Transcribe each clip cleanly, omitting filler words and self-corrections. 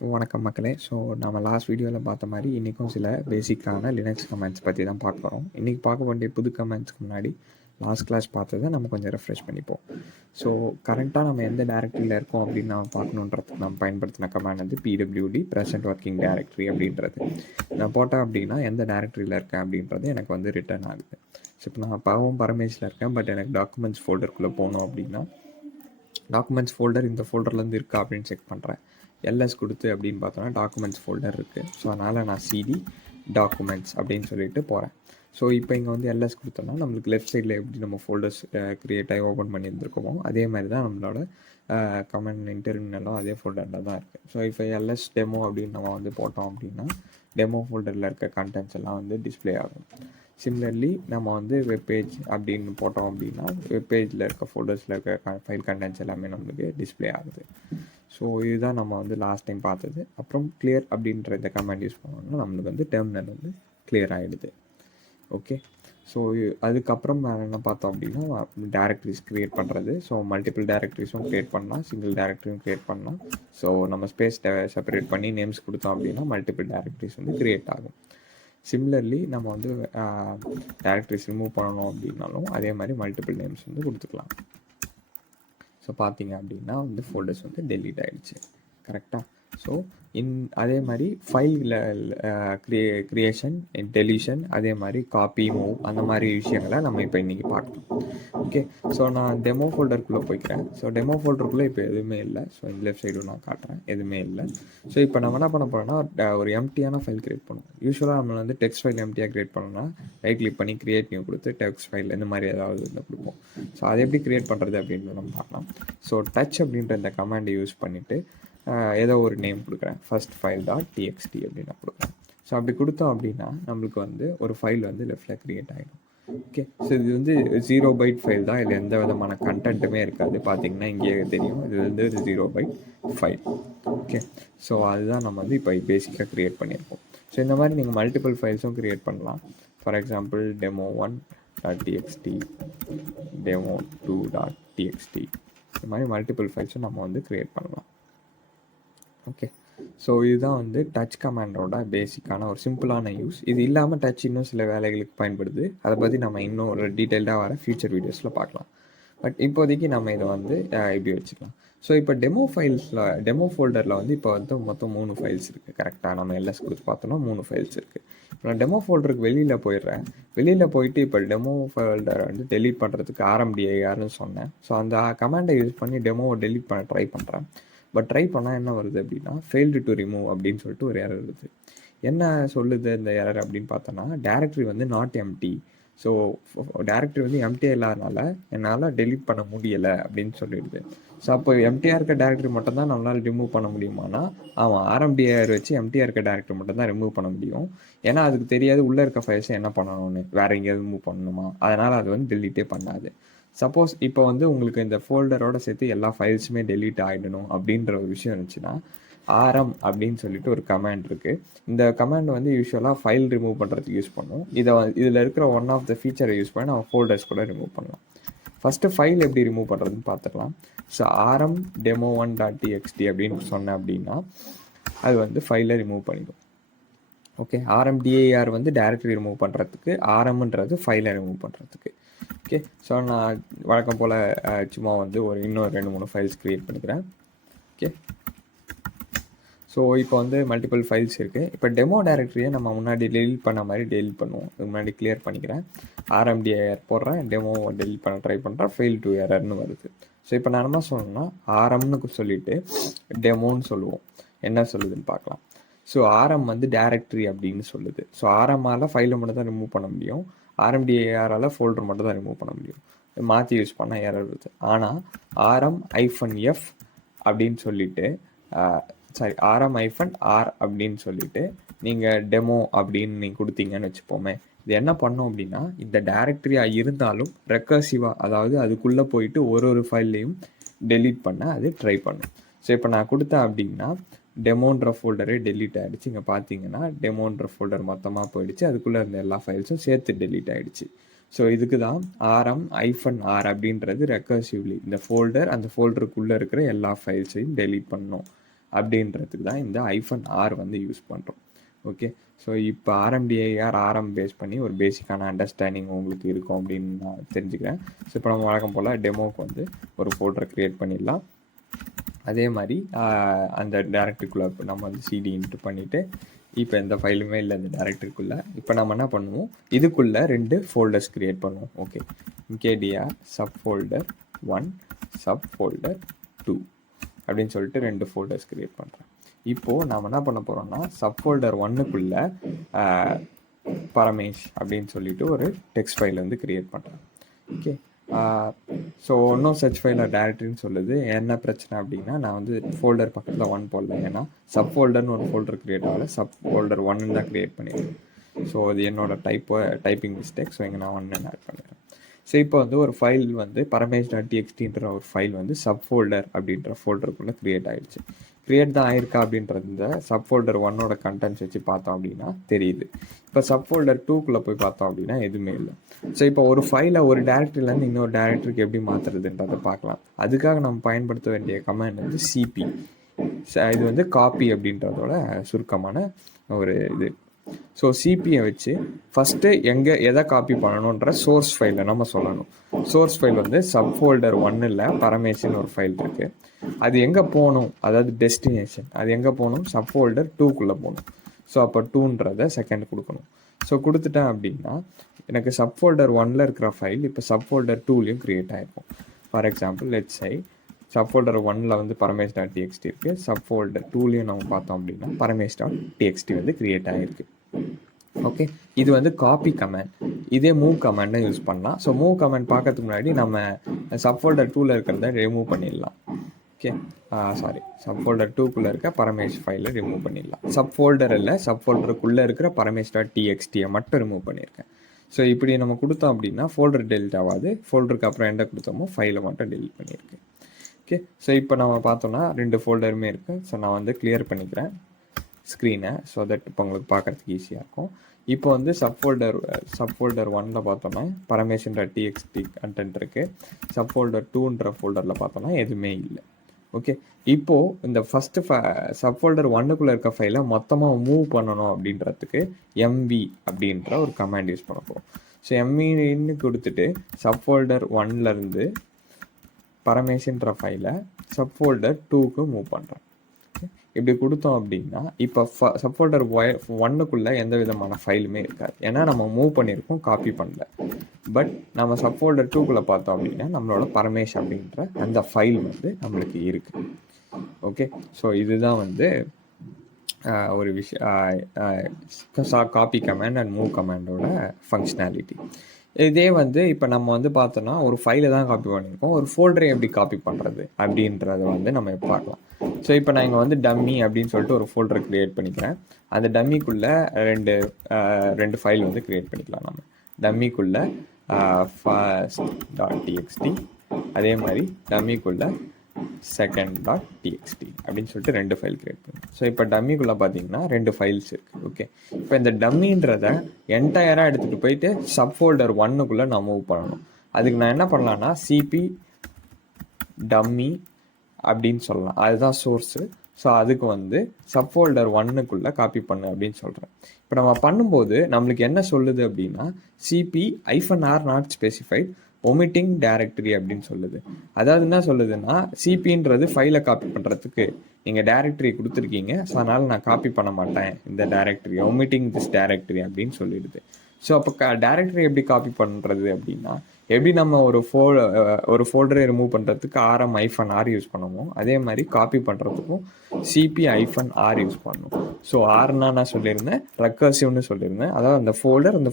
வணக்கம் மக்களே. ஸோ நம்ம லாஸ்ட் வீடியோவில் பார்த்த மாதிரி இன்றைக்கும் சில பேசிக்கான லினக்ஸ் கமெண்ட்ஸ் பற்றி தான் பார்க்க போகிறோம். இன்றைக்கி பார்க்க வேண்டிய புது கமெண்ட்ஸ்க்கு முன்னாடி லாஸ்ட் கிளாஸ் பார்த்ததை நம்ம கொஞ்சம் ரெஃப்ரெஷ் பண்ணிப்போம். ஸோ கரண்ட்டாக நம்ம எந்த டேரக்டரியில் இருக்கோம் அப்படின்னு நம்ம பார்க்கணுன்றதுக்கு நம்ம பயன்படுத்தின கமெண்ட் வந்து பிடபிள்யூடி ப்ரெசென்ட் ஒர்க்கிங் டேரக்டரி அப்படின்றது. நான் போட்டேன் அப்படின்னா எந்த டேரக்டரியில் இருக்கேன் அப்படின்றது எனக்கு வந்து ரிட்டர்ன் ஆகுது. ஸோ இப்போ நான் பாவம் பரமேஷில் இருக்கேன், பட் எனக்கு டாக்குமெண்ட்ஸ் ஃபோல்டருக்குள்ளே போகணும் அப்படின்னா டாக்குமெண்ட்ஸ் ஃபோல்டர் இந்த ஃபோல்டர்லேருந்து இருக்கா அப்படின்னு செக் பண்ணுறேன். எல்எஸ் கொடுத்து அப்படின்னு பார்த்தோன்னா டாக்குமெண்ட்ஸ் ஃபோல்டர் இருக்குது. ஸோ அதனால் நான் சிடி டாக்குமெண்ட்ஸ் அப்படின்னு சொல்லிட்டு போகிறேன். ஸோ இப்போ இங்கே வந்து எல்எஸ் கொடுத்தோன்னா நம்மளுக்கு லெஃப்ட் சைடில் எப்படி நம்ம ஃபோல்டர்ஸ் க்ரியேட் ஆகி ஓப்பன் பண்ணியிருந்துருக்கோமோ அதே மாதிரி தான் நம்மளோட கமெண்ட் இன்டர்மினலும் அதே ஃபோல்டரில் தான் இருக்குது. ஸோ இப்போ எல்எஸ் டெமோ அப்படின்னு நம்ம வந்து போட்டோம் அப்படின்னா டெமோ ஃபோல்டரில் இருக்க கண்டென்ட்ஸ் எல்லாம் வந்து டிஸ்பிளே ஆகும். சிமிலர்லி நம்ம வந்து வெப்பேஜ் அப்படின்னு போட்டோம் அப்படின்னா வெப்பேஜில் இருக்க ஃபோல்டர்ஸில் இருக்க ஃபைல் கண்டென்ட்ஸ் எல்லாமே நம்மளுக்கு டிஸ்பிளே ஆகுது. ஸோ இதுதான் நம்ம வந்து லாஸ்ட் டைம் பார்த்தது. அப்புறம் கிளியர் அப்படின்ற இந்த கமெண்ட் யூஸ் பண்ணோம்னா நம்மளுக்கு வந்து டெர்மினல் வந்து கிளியர் ஆகிடுது. ஓகே, ஸோ அதுக்கப்புறம் என்ன பார்த்தோம் அப்படின்னா டேரக்டரிஸ் க்ரியேட் பண்ணுறது. ஸோ மல்டிபிள் டேரக்டரிஸும் க்ரியேட் பண்ணலாம், சிங்கிள் டேரக்டரியும் க்ரியேட் பண்ணலாம். ஸோ நம்ம ஸ்பேஸ் செப்பரேட் பண்ணி நேம்ஸ் கொடுத்தோம் அப்படின்னா மல்டிபிள் டேரக்டரிஸ் வந்து க்ரியேட் ஆகும். சிமிலர்லி நம்ம வந்து டேரக்டரிஸ் ரிமூவ் பண்ணணும் அப்படின்னாலும் அதே மாதிரி மல்டிபிள் நேம்ஸ் வந்து கொடுத்துக்கலாம். ஸோ பார்த்தீங்க அப்படின்னா வந்து ஃபோல்டர்ஸ் வந்து டெலீட் ஆகிடுச்சு. கரெக்டாக. ஸோ அதே மாதிரி ஃபைலில் க்ரியேஷன் டெலிஷன் அதே மாதிரி காப்பி மூவ் அந்த மாதிரி விஷயங்களை நம்ம இப்போ இன்றைக்கி பார்க்கலாம். ஓகே, ஸோ நான் டெமோ ஃபோல்டருக்குள்ளே போய்க்கிறேன். ஸோ டெமோ ஃபோல்டருக்குள்ளே இப்போ எதுவுமே இல்லை. ஸோ இந்த லெஃப்ட் சைடும் நான் காட்டுறேன், எதுவுமே இல்லை. ஸோ இப்போ நம்ம என்ன பண்ண போகிறோம்னா ஒரு எம்டியான ஃபைல் க்ரியேட் பண்ணுவோம். யூஸ்வலாக நம்ம வந்து டெக்ஸ்ட் ஃபைல் எம்டியாக க்ரியேட் பண்ணோம்னா ரைட் கிளிக் பண்ணி க்ரியேட் நியூ கொடுத்து டெக்ஸ்ட் ஃபைல் இந்த மாதிரி ஏதாவது வந்து கொடுப்போம். ஸோ அதை எப்படி க்ரியேட் பண்ணுறது அப்படின்றத நம்ம பார்க்கலாம். ஸோ டச் அப்படின்ற இந்த கமாண்டை யூஸ் பண்ணிவிட்டு ஏதோ ஒரு நேம் கொடுக்குறேன், ஃபர்ஸ்ட் ஃபைல் டாட் டிஎக்ஸ்டி அப்படின்னு நான் கொடுக்குறேன். ஸோ அப்படி கொடுத்தோம் அப்படின்னா நம்மளுக்கு வந்து ஒரு ஃபைல் வந்து லெஃப்டில் க்ரியேட் ஆகிடும். ஓகே, ஸோ இது வந்து 0 பைட் ஃபைல் தான், இதில் எந்த விதமான கண்டென்ட்டுமே இருக்காது. பார்த்தீங்கன்னா இங்கேயே தெரியும் இது வந்து ஒரு 0 பைட் ஃபைல். ஓகே, ஸோ அதுதான் நம்ம வந்து இப்போ பேசிக்காக க்ரியேட் பண்ணியிருக்கோம். ஸோ இந்த மாதிரி நீங்கள் மல்டிபிள் ஃபைல்ஸும் க்ரியேட் பண்ணலாம். ஃபார் எக்ஸாம்பிள் demo1.txt, demo2.txt இந்த மாதிரி மல்டிபிள் ஃபைல்ஸும் நம்ம வந்து க்ரியேட் பண்ணலாம். ஓகே, ஸோ இதுதான் வந்து டச் கமாண்டோட பேசிக்கான ஒரு சிம்பிளான யூஸ். இது இல்லாமல் டச் இன்னும் சில வேலைகளுக்கு பயன்படுது. அதை பற்றி நம்ம இன்னும் ஒரு டீட்டெயில்டாக வர ஃபியூச்சர் வீடியோஸில் பார்க்கலாம். பட் இப்போதைக்கு நம்ம இதை வந்து இப்படி வச்சுக்கலாம். ஸோ இப்போ டெமோ ஃபோல்டரில் வந்து இப்போ வந்து மொத்தம் 3 ஃபைல்ஸ் இருக்குது. கரெக்டாக நம்ம எல்எஸ் கொடுத்து பார்த்தோன்னா 3 ஃபைல்ஸ் இருக்குது. இப்போ நான் டெமோ ஃபோல்டருக்கு வெளியில் போயிடுறேன். வெளியில் போயிட்டு இப்போ டெமோ ஃபோல்டரை வந்து டெலீட் பண்ணுறதுக்கு RMDIRன்னு சொன்னேன். ஸோ அந்த கமாண்டை யூஸ் பண்ணி டெமோவை டெலீட் பண்ண ட்ரை பண்ணுறேன். பட் ட்ரை பண்ணால் என்ன வருது அப்படின்னா ஃபெயில்டு டு ரிமூவ் அப்படின்னு சொல்லிட்டு ஒரு எரர் வருது. என்ன சொல்லுது இந்த எரர் அப்படின்னு பார்த்தோன்னா டேரக்டரி வந்து நாட் எம்டி. ஸோ டேரக்டரி வந்து எம்டியாக இல்லாதனால என்னால் டெலீட் பண்ண முடியலை அப்படின்னு சொல்லிடுது. ஸோ அப்போ எம்டிஆர் இருக்க டேரக்டரி மட்டும் தான் நம்மளால் ரிமூவ் பண்ண முடியுமானா ஆமாம், RMDIR வச்சு எம்டிஆர் இருக்க டேரக்டரி மட்டும் தான் ரிமூவ் பண்ண முடியும். ஏன்னா அதுக்கு தெரியாது உள்ளே இருக்க ஃபைல்ஸை என்ன பண்ணணும்னு, வேறு எங்கேயாவது ரிமூவ் பண்ணணுமா, அதனால் அது வந்து டெலீட்டே பண்ணாது. சப்போஸ் இப்போ வந்து உங்களுக்கு இந்த ஃபோல்டரோட சேர்த்து எல்லா ஃபைல்ஸுமே டெலீட் ஆகிடணும் அப்படின்ற ஒரு விஷயம் இருந்துச்சுன்னா RM அப்படின்னு சொல்லிட்டு ஒரு கமாண்ட் இருக்குது. இந்த கமாண்ட் வந்து யூஸ்வலாக ஃபைல் ரிமூவ் பண்ணுறதுக்கு யூஸ் பண்ணுவோம். இதில் இருக்கிற ஒன் ஆஃப் த ஃபீச்சரை யூஸ் பண்ணி நம்ம ஃபோல்டர்ஸ் கூட ரிமூவ் பண்ணலாம். ஃபஸ்ட்டு ஃபைல் எப்படி ரிமூவ் பண்ணுறதுன்னு பார்த்துக்கலாம். ஸோ RM demo1.txt அப்படின்னு சொன்னேன் அப்படின்னா அது வந்து ஃபைலை ரிமூவ் பண்ணிடும். ஓகே, RMDIR வந்து டேரக்டரி ரிமூவ் பண்ணுறதுக்கு, RMன்றது ஃபைலை ரிமூவ் பண்ணுறதுக்கு. ஓகே, ஸோ நான் வழக்கம் போல் சும்மா வந்து இன்னும் 2-3 ஃபைல்ஸ் க்ரியேட் பண்ணிக்கிறேன். ஓகே, ஸோ இப்போ வந்து மல்டிபிள் ஃபைல்ஸ் இருக்குது. இப்போ டெமோ டேரக்டரியை நம்ம முன்னாடி டெலிட் பண்ண மாதிரி டெலிட் பண்ணுவோம். இதுக்கு முன்னாடி கிளியர் பண்ணிக்கிறேன். RMDIR போடுறேன், டெமோ டெலிட் பண்ண ட்ரை பண்ணுறேன், ஃபெயில் டு எரர்னு வருது. ஸோ இப்போ நான் என்ன சொல்லணும்னா RMன்னு சொல்லிவிட்டு டெமோன்னு சொல்லுவோம். என்ன சொல்லுதுன்னு பார்க்கலாம். ஸோ RM வந்து டேரக்டரி அப்படின்னு சொல்லுது. ஸோ RMால் ஃபைலை மட்டும் தான் ரிமூவ் பண்ண முடியும், RMDIRால் ஃபோல்டர் மட்டும் தான் ரிமூவ் பண்ண முடியும். மாற்றி யூஸ் பண்ணால் எரர் வருது. ஆனால் RM-F அப்படின்னு சொல்லிட்டு RM-R அப்படின்னு சொல்லிட்டு நீங்கள் டெமோ அப்படின்னு நீங்கள் கொடுத்தீங்கன்னு வச்சுப்போமே, இது என்ன பண்ணோம் அப்படின்னா இந்த டேரக்டரியாக இருந்தாலும் ரெக்கர்சிவாக, அதாவது அதுக்குள்ளே போயிட்டு ஒரு ஃபைல்லையும் டெலீட் பண்ண அது ட்ரை பண்ணும். ஸோ இப்போ நான் கொடுத்தேன் அப்படின்னா டெமோன்ற ஃபோல்டரே டெலீட் ஆகிடுச்சு. இங்கே பார்த்தீங்கன்னா டெமோன்ற ஃபோல்டர் மொத்தமாக போயிடுச்சு, அதுக்குள்ளே இருந்த எல்லா ஃபைல்ஸும் சேர்த்து டெலீட் ஆகிடுச்சு. ஸோ இதுக்கு தான் RM-R அப்படின்றது ரெக்கர்சிவ்லி இந்த ஃபோல்டர் அந்த ஃபோல்டருக்குள்ளே இருக்கிற எல்லா ஃபைல்ஸையும் டெலீட் பண்ணணும் அப்படின்றதுக்கு தான் இந்த -r வந்து யூஸ் பண்ணுறோம். ஓகே, ஸோ இப்போ ஆர்எம்டிஐஆர் ஆர்எம் பேஸ் பண்ணி ஒரு பேசிக்கான அண்டர்ஸ்டாண்டிங் உங்களுக்கு இருக்கும் அப்படின்னு நான் தெரிஞ்சுக்கிறேன். ஸோ இப்போ நம்ம வழக்கம் போல் டெமோவுக்கு வந்து ஒரு ஃபோல்டரை க்ரியேட் பண்ணிடலாம். அதே மாதிரி அந்த டேரக்டரிக்குள்ளே நம்ம வந்து சிடி இன்ட்டு பண்ணிவிட்டு, இப்போ எந்த ஃபைலுமே இல்லை இந்த டேரக்டரிக்குள்ளே. இப்போ நம்ம என்ன பண்ணுவோம், இதுக்குள்ளே 2 ஃபோல்டர்ஸ் க்ரியேட் பண்ணுவோம். Okay, mkdir sub folder 1 sub folder 2 அப்படின்னு சொல்லிட்டு 2 ஃபோல்டர்ஸ் க்ரியேட் பண்ணுறேன். இப்போது நாம் என்ன பண்ண போகிறோம்னா, சப் ஃபோல்டர் 1க்குள்ளே பரமேஷ் அப்படின்னு சொல்லிட்டு ஒரு டெக்ஸ்ட் ஃபைல் வந்து க்ரியேட் பண்ணுறேன். ஓகே, ஸோ ஒன்றும் சர்ச் ஃபைலில் டேரக்டரின்னு சொல்லுது. என்ன பிரச்சனை அப்படின்னா, நான் வந்து ஃபோல்டர் பக்கத்தில் 1 போடல, ஏன்னா சப் ஃபோல்டர்னு ஒரு ஃபோல்டர் க்ரியேட் ஆகலை, சப் ஃபோல்டர் 1 தான் க்ரியேட் பண்ணியிருக்கேன். ஸோ அது என்னோட டைப்பிங் மிஸ்டேக். ஸோ இங்கே நான் 1 ஆட் பண்ணிடுறேன். ஸோ இப்போ வந்து ஒரு ஃபைல் வந்து பரமேஷ்.txt ஒரு ஃபைல் வந்து சப் ஃபோல்டர் அப்படின்ற ஃபோல்டருக்குள்ளே க்ரியேட் ஆகிடுச்சு. க்ரியேட் தான் ஆயிருக்கா அப்படின்றது இந்த சப் ஃபோல்டர் 1ஓட கண்டென்ட்ஸ் வச்சு பார்த்தோம் அப்படின்னா தெரியுது. இப்போ சப் ஃபோல்டர் 2க்குள்ளே போய் பார்த்தோம் அப்படின்னா எதுவுமே இல்லை. ஸோ இப்போ ஒரு ஃபைலை ஒரு டேரக்டரியிலேருந்து இன்னொரு டேரக்டரிக்கு எப்படி மாற்றுறதுன்றதை பார்க்கலாம். அதுக்காக நம்ம பயன்படுத்த வேண்டிய கமாண்ட் வந்து சிபி. இது வந்து காப்பி அப்படின்றதோட சுருக்கமான ஒரு இது. ஸோ சிபியை வச்சு ஃபஸ்ட்டு எதை காப்பி பண்ணணுன்ற சோர்ஸ் ஃபைலை நம்ம சொல்லணும். சோர்ஸ் ஃபைல் வந்து சப் ஃபோல்டர் 1ல் பரமேஷன் ஒரு ஃபைல் இருக்குது. அது எங்கே போகணும், அதாவது டெஸ்டினேஷன் அது எங்கே போகணும், சப் ஃபோல்டர் 2க்குள்ளே போகணும். ஸோ அப்போ 2ன்றதை செகண்ட் கொடுக்கணும். ஸோ கொடுத்துட்டேன் அப்படின்னா எனக்கு சப் ஃபோல்டர் 1ல் இருக்கிற ஃபைல் இப்போ சப் ஃபோல்டர் 2லையும் க்ரியேட் ஆகிருக்கும். For example let's psi sub folder 1ல் வந்து பரமேஷ்.txt இருக்குது, சப் ஃபோல்டர் 2லையும் நம்ம பார்த்தோம் அப்படின்னா பரமேஷ்.txt வந்து க்ரியேட் ஆகிருக்கு. ஓகே, இது வந்து காப்பி கமாண்ட். இதே மூவ் கமாண்டை யூஸ் பண்ணலாம். ஸோ மூவ் கமாண்ட் பார்க்கறதுக்கு முன்னாடி நம்ம சப் ஃபோல்டர் 2ல் இருக்கிறத ரிமூவ் பண்ணிடலாம். ஓகே, சப் ஃபோல்டர் 2க்குள்ளே இருக்க பரமேஷ் ஃபைலை ரிமூவ் பண்ணிடலாம். சப் ஃபோல்டர் இல்லை, சப் ஃபோல்டருக்குள்ளே இருக்கிற பரமேஷ்.txtயை மட்டும் ரிமூவ் பண்ணியிருக்கேன். ஸோ இப்படி நம்ம கொடுத்தோம் அப்படின்னா ஃபோல்டர் டெலிட் ஆகாது. ஃபோல்டருக்கு அப்புறம் எந்த கொடுத்தோமோ ஃபைலை மட்டும் டெலிட் பண்ணியிருக்கேன். ஓகே, ஸோ இப்போ நம்ம பார்த்தோன்னா 2 ஃபோல்டருமே இருக்குது. ஸோ நான் வந்து கிளியர் பண்ணிக்கிறேன் ஸ்க்ரீனை, ஸோ தட் இப்போ உங்களுக்கு பார்க்குறதுக்கு ஈஸியாக இருக்கும். இப்போ வந்து சப் ஃபோல்டர் 1ல் பார்த்தோன்னா பரமேஷன்.txt கண்டென்ட் இருக்குது. சப் ஃபோல்டர் 2ன்ற ஃபோல்டரில் பார்த்தோன்னா எதுவுமே இல்லை. ஓகே, இப்போது இந்த ஃபஸ்ட்டு சப் ஃபோல்டர் 1க்குள்ளே இருக்க ஃபைலை மொத்தமாக மூவ் பண்ணணும் அப்படின்றதுக்கு எம்வி அப்படின்ற ஒரு கமாண்ட் யூஸ் பண்ண போகிறோம். ஸோ எம்வின்னு கொடுத்துட்டு சப் ஃபோல்டர் 1லேருந்து பரமேஷன்ற ஃபைலை சப் ஃபோல்டர் 2க்கு மூவ் பண்ணுறேன். இப்படி கொடுத்தோம் அப்படின்னா இப்போ சப் ஃபோல்டர் 1க்குள்ளே எந்த விதமான ஃபைலுமே இருக்காது, ஏன்னா நம்ம மூவ் பண்ணியிருக்கோம், காப்பி பண்ணல. பட் நம்ம சப் ஃபோல்டர் 2க்குள்ளே பார்த்தோம் அப்படின்னா நம்மளோட பரமேஷ் அப்படின்ற அந்த ஃபைல் வந்து நம்மளுக்கு இருக்குது. ஓகே, ஸோ இதுதான் வந்து ஒரு விஷயம் காப்பி கமாண்ட் அண்ட் மூவ் கமாண்டோட ஃபங்க்ஷனாலிட்டி. இதே வந்து இப்போ நம்ம வந்து பார்த்தோன்னா ஒரு ஃபைலை தான் காப்பி பண்ணியிருக்கோம், ஒரு ஃபோல்டரை எப்படி காப்பி பண்ணுறது அப்படின்றத வந்து நம்ம பார்க்கலாம். ஸோ இப்போ நான் இங்கே வந்து டம்மி அப்படின்னு சொல்லிட்டு ஒரு ஃபோல்டரை க்ரியேட் பண்ணிக்கிறேன். அந்த டம்மிக்குள்ளே ரெண்டு ஃபைல் வந்து க்ரியேட் பண்ணிக்கலாம். நம்ம டம்மிக்குள்ளே first.txt, அதே மாதிரி டம்மிக்குள்ளே second.txt அப்படின்னு சொல்லிட்டு 2 ஃபைல் க்ரியேட் பண்ணுவோம். ஸோ இப்போ டம்மிக்குள்ளே பார்த்தீங்கன்னா 2 ஃபைல்ஸ் இருக்குது. ஓகே, இப்போ இந்த டம்மின்றதை என்டையராக எடுத்துகிட்டு போயிட்டு சப் ஃபோல்டர் 1க்குள்ளே நான் மூவ் பண்ணணும். அதுக்கு நான் என்ன பண்ணலான்னா சிபி டம்மி அப்படின்னு சொல்லலாம், அதுதான் சோர்ஸு. ஸோ அதுக்கு வந்து சப் ஃபோல்டர் 1க்குள்ளே காப்பி பண்ணு அப்படின்னு சொல்கிறேன். இப்போ நம்ம பண்ணும்போது நம்மளுக்கு என்ன சொல்லுது அப்படின்னா CP -r not specified omitting directory அப்படின்னு சொல்லுது. அதாவது என்ன சொல்லுதுன்னா சிபின்றது ஃபைலை காப்பி பண்ணுறதுக்கு நீங்கள் டைரக்டரி கொடுத்துருக்கீங்க, ஸோ அதனால் நான் காப்பி பண்ண மாட்டேன் இந்த டைரக்டரி, ஒமிட்டிங் திஸ் டைரக்டரி அப்படின்னு சொல்லிடுது. ஸோ அப்போ டைரக்டரி எப்படி காப்பி பண்ணுறது அப்படின்னா, எப்படி நம்ம ஒரு ஃபோல்டரை ரிமூவ் பண்ணுறதுக்கு -r யூஸ் பண்ணுவோம், அதே மாதிரி காப்பி பண்ணுறதுக்கும் cp-r யூஸ் பண்ணணும். ஸோ ஆர்னா நான் சொல்லியிருந்தேன் ரெக்கர்சிவ்னு சொல்லியிருந்தேன், அதாவது அந்த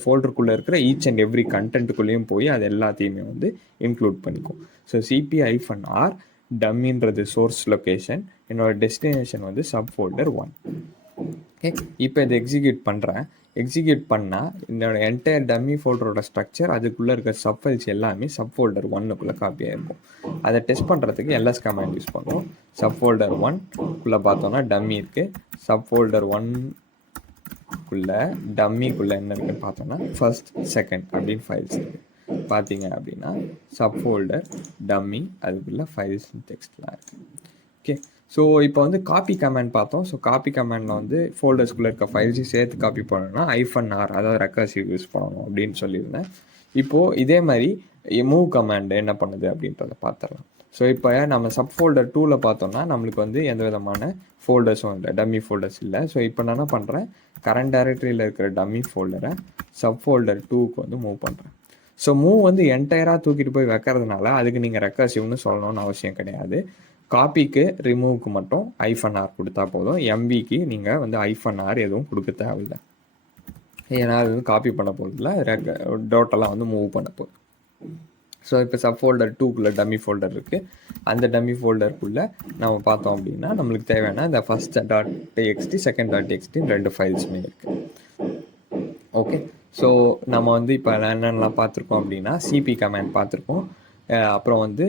ஃபோல்டருக்குள்ளே இருக்கிற ஈச் அண்ட் எவ்ரி கண்டென்ட்டுக்குள்ளேயும் போய் அது எல்லாத்தையுமே வந்து இன்க்ளூட் பண்ணிக்கும். ஸோ cp-r டம்மின்றது சோர்ஸ் லொக்கேஷன், என்னோட டெஸ்டினேஷன் வந்து சப் ஃபோல்டர் 1. ஓகே, இப்போ இதை எக்ஸிக்யூட் பண்ணால் என்னோட என்டையர் டம்மி ஃபோல்டரோட ஸ்ட்ரக்சர், அதுக்குள்ளே இருக்க சப் ஃபைல்ஸ் எல்லாமே சப் ஃபோல்டர் 1க்குள்ளே காப்பி ஆகிருக்கும். அதை டெஸ்ட் பண்ணுறதுக்கு எல்எஸ் கமாண்ட் யூஸ் பண்ணுவோம். சப் ஃபோல்டர் 1க்குள்ளே பார்த்தோன்னா டம்மி இருக்குது, சப் ஃபோல்டர் 1க்குள்ளே டம்மிக்குள்ளே என்ன இருக்குன்னு பார்த்தோன்னா ஃபர்ஸ்ட் செகண்ட் அப்படின்னு ஃபைல்ஸ் இருக்குது. பார்த்தீங்க அப்படின்னா சப் ஃபோல்டர் டம்மி அதுக்குள்ளே ஃபைல்ஸ் டெக்ஸ்ட்லாம் இருக்குது. ஓகே, ஸோ இப்போ வந்து காப்பி கமாண்ட் பார்த்தோம். ஸோ காப்பி கமாண்டில் வந்து ஃபோல்டர்ஸ்குள்ளே இருக்க ஃபைல்ஸையும் சேர்த்து காப்பி பண்ணணும்னா -r அதாவது ரெக்கர்சிவ் யூஸ் பண்ணணும் அப்படின்னு சொல்லியிருந்தேன். இப்போது இதே மாதிரி மூவ் கமாண்ட் என்ன பண்ணுது அப்படின்றத பார்த்துடலாம். ஸோ இப்போ நம்ம சப் ஃபோல்டர் 2ல் பார்த்தோம்னா நம்மளுக்கு வந்து எந்த விதமான ஃபோல்டர்ஸும் இல்லை, டம்மி ஃபோல்டர்ஸ் இல்லை. ஸோ இப்போ நான் என்ன பண்ணுறேன், கரண்ட் டைரக்டரியில் இருக்கிற டம்மி ஃபோல்டரை சப் ஃபோல்டர் 2க்கு வந்து மூவ் பண்ணுறேன். ஸோ மூவ் வந்து என்டையராக தூக்கிட்டு போய் வைக்கிறதுனால அதுக்கு நீங்கள் ரெக்கர்சிவ்னு சொல்லணும்னு அவசியம் கிடையாது. காப்பிக்கு ரிமூவ்க்கு மட்டும் -r கொடுத்தா போதும். எம்பிக்கு நீங்கள் வந்து -r எதுவும் கொடுக்க தேவையில்லை. ஏன்னா அது வந்து காப்பி பண்ண போகிறதில்ல, டோட்டலாக வந்து மூவ் பண்ண போகுது. ஸோ இப்போ சப் ஃபோல்டர் 2க்குள்ளே டம்மி ஃபோல்டர் இருக்குது. அந்த டம்மி ஃபோல்டருக்குள்ளே நம்ம பார்த்தோம் அப்படின்னா நம்மளுக்கு தேவையான இந்த ஃபஸ்ட் .txt செகண்ட் .txt 2 ஃபைல்ஸுமே இருக்குது. ஓகே, ஸோ நம்ம வந்து இப்போ என்னென்னலாம் பார்த்துருக்கோம் அப்படின்னா சிபி கமாண்ட் பார்த்துருக்கோம், அப்புறம் வந்து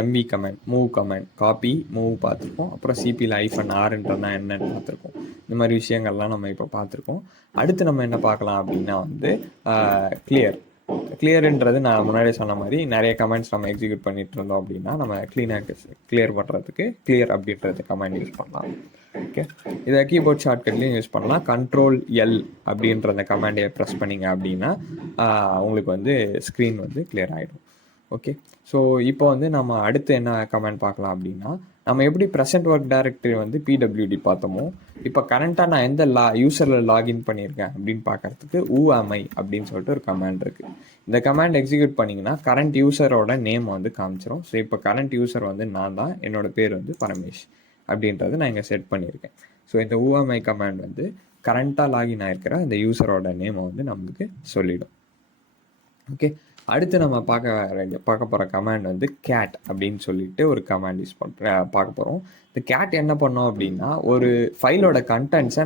MV command, move command, copy move பார்த்துருக்கோம், அப்புறம் சிபியில் -rன்றனா என்னன்னு பார்த்துருக்கோம். இந்த மாதிரி விஷயங்கள்லாம் நம்ம இப்போ பார்த்துருக்கோம். அடுத்து நம்ம என்ன பார்க்கலாம் அப்படின்னா வந்து கிளியர்ன்றது நான் முன்னாடியே சொன்ன மாதிரி நிறைய கமெண்ட்ஸ் நம்ம எக்ஸிக்யூட் பண்ணிட்டு இருந்தோம் அப்படின்னா நம்ம கிளியர் பண்ணுறதுக்கு கிளியர் அப்படின்றது கமெண்ட் யூஸ் பண்ணலாம். ஓகே, இதை கீபோர்ட் ஷார்ட்கட்லையும் யூஸ் பண்ணலாம். Ctrl+L அப்படின்ற அந்த கமாண்டை ப்ரெஸ் பண்ணிங்க அப்படின்னா உங்களுக்கு வந்து ஸ்க்ரீன் வந்து கிளியர் ஆகிடும். ஓகே, ஸோ இப்போ வந்து நம்ம அடுத்து என்ன கமெண்ட் பார்க்கலாம் அப்படின்னா, நம்ம எப்படி ப்ரெசென்ட் ஒர்க் டைரக்டரி வந்து PWD பார்த்தோமோ, இப்போ கரண்ட்டாக நான் எந்த யூசரில் லாகின் பண்ணியிருக்கேன் அப்படின்னு பார்க்கறதுக்கு whoami அப்படின்னு சொல்லிட்டு ஒரு கமாண்ட் இருக்குது. இந்த கமாண்ட் எக்ஸிக்யூட் பண்ணிங்கன்னா கரண்ட் யூசரோட நேம் வந்து காமிச்சிடும். ஸோ இப்போ கரண்ட் யூசர் வந்து நான் தான், என்னோட பேர் வந்து பரமேஷ் அப்படின்றது நான் இங்கே செட் பண்ணியிருக்கேன். ஸோ இந்த whoami கமாண்ட் வந்து கரண்ட்டாக லாகின் ஆகிருக்கிற அந்த யூசரோட நேமை வந்து நம்மளுக்கு சொல்லிடும். ஓகே, அடுத்து நம்ம பார்க்க போகிற கமாண்ட் வந்து கேட் அப்படின்னு சொல்லிட்டு ஒரு கமாண்ட் யூஸ் பார்க்க போகிறோம். இந்த கேட் என்ன பண்ணோம் அப்படின்னா ஒரு ஃபைலோட கண்டென்ட்ஸை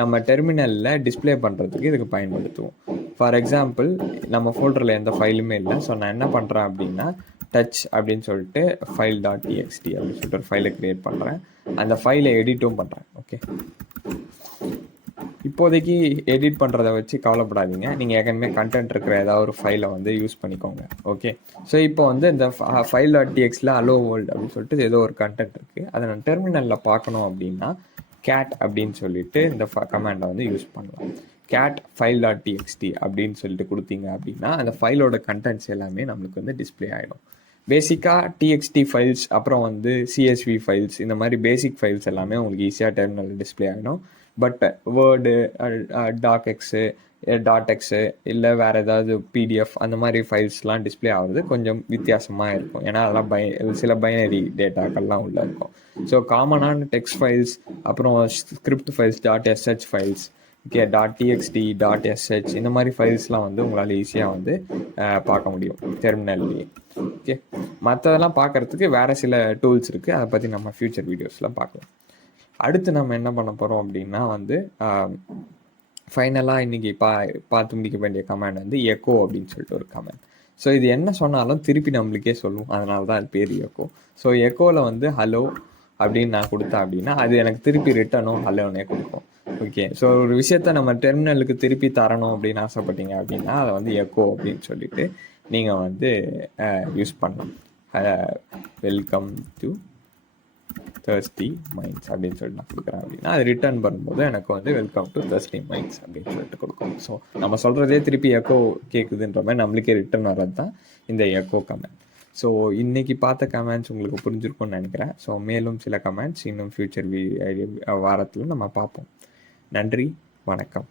நம்ம டெர்மினலில் டிஸ்பிளே பண்ணுறதுக்கு இதுக்கு பயன்படுத்துவோம். ஃபார் எக்ஸாம்பிள் நம்ம ஃபோல்டரில் எந்த ஃபைலுமே இல்லை. ஸோ நான் என்ன பண்ணுறேன் அப்படின்னா டச் அப்படின்னு சொல்லிட்டு file.txt அப்படின்னு சொல்லிட்டு ஒரு ஃபைலை க்ரியேட் பண்ணுறேன். அந்த ஃபைலை எடிட்டும் பண்ணுறேன். ஓகே, இப்போதைக்கு எடிட் பண்ணுறதை வச்சு கவலைப்படாதீங்க, நீங்கள் ஏற்கனவே கண்டென்ட் இருக்கிற ஏதாவது ஒரு ஃபைலை வந்து யூஸ் பண்ணிக்கோங்க. ஓகே, ஸோ இப்போ வந்து இந்த file.txtல hello world அப்படின்னு சொல்லிட்டு ஏதோ ஒரு கண்டென்ட் இருக்குது, அதை நான் டெர்மினலில் பார்க்கணும் அப்படின்னா கேட் அப்படின்னு சொல்லிட்டு இந்த கமாண்டை வந்து யூஸ் பண்ணலாம். கேட் file.txt அப்படின்னு சொல்லிட்டு கொடுத்தீங்க அப்படின்னா அந்த ஃபைலோட கண்டென்ட்ஸ் எல்லாமே நம்மளுக்கு வந்து டிஸ்பிளே ஆகிடும். பேசிக்காக TXT ஃபைல்ஸ், அப்புறம் வந்து CSV ஃபைல்ஸ், இந்த மாதிரி பேசிக் ஃபைல்ஸ் எல்லாமே உங்களுக்கு ஈஸியாக டெர்மினலில் டிஸ்பிளே ஆகிடும். பட் வேர்டு, டாக்எக்ஸு, .x இல்லை வேறு ஏதாவது PDF அந்த மாதிரி ஃபைல்ஸ்லாம் டிஸ்பிளே ஆகுறது கொஞ்சம் வித்தியாசமாக இருக்கும். ஏன்னா அதெல்லாம் சில பைனரி டேட்டாக்கள்லாம் உள்ளே இருக்கும். ஸோ காமனான டெக்ஸ்ட் ஃபைல்ஸ், அப்புறம் script files, .sh files, okay, .txt, .sh இந்த மாதிரி ஃபைல்ஸ்லாம் வந்து உங்களால் ஈஸியாக வந்து பார்க்க முடியும் டெர்மினல்லையே. ஓகே, மற்றதெல்லாம் பார்க்குறதுக்கு வேறு சில டூல்ஸ் இருக்குது, அதை பற்றி நம்ம ஃப்யூச்சர் வீடியோஸில் பார்க்கலாம். அடுத்து நம்ம என்ன பண்ண போகிறோம் அப்படின்னா வந்து ஃபைனலாக இன்றைக்கி பார்த்து முடிக்க வேண்டிய கமாண்ட் வந்து எக்கோ அப்படின்னு சொல்லிட்டு ஒரு கமாண்ட். ஸோ இது என்ன சொன்னாலும் திருப்பி நம்மளுக்கே சொல்லுவோம், அதனால தான் அது பேர் எக்கோ. ஸோ எக்கோவில் வந்து ஹலோ அப்படின்னு நான் கொடுத்தேன் அப்படின்னா அது எனக்கு திருப்பி ரிட்டனும் ஹலோனே கொடுக்கும். ஓகே, ஸோ ஒரு விஷயத்த நம்ம டெர்மினலுக்கு திருப்பி தரணும் அப்படின்னு ஆசைப்பட்டீங்க அப்படின்னா அதை வந்து எக்கோ அப்படின்னு சொல்லிட்டு நீங்கள் வந்து யூஸ் பண்ணலாம். வெல்கம் டு Thirsty Minds அப்படின்னு சொல்லிட்டு நான் கொடுக்குறேன் அப்படின்னா அது ரிட்டர்ன் பண்ணும்போது எனக்கு வந்து வெல்கம் டு Thirsty Minds அப்படின்னு சொல்லிட்டு கொடுக்கும். ஸோ நம்ம சொல்கிறதே திருப்பி எக்கோ கேட்குதுன்ற மாதிரி நம்மளுக்கே ரிட்டர்ன் வர்றது தான் இந்த எக்கோ கமெண்ட். ஸோ இன்றைக்கி பார்த்த கமெண்ட்ஸ் உங்களுக்கு புரிஞ்சிருக்கும்னு நினைக்கிறேன். ஸோ மேலும் சில கமெண்ட்ஸ் இன்னும் ஃப்யூச்சர் வாரத்தில் நம்ம பார்ப்போம். நன்றி, வணக்கம்.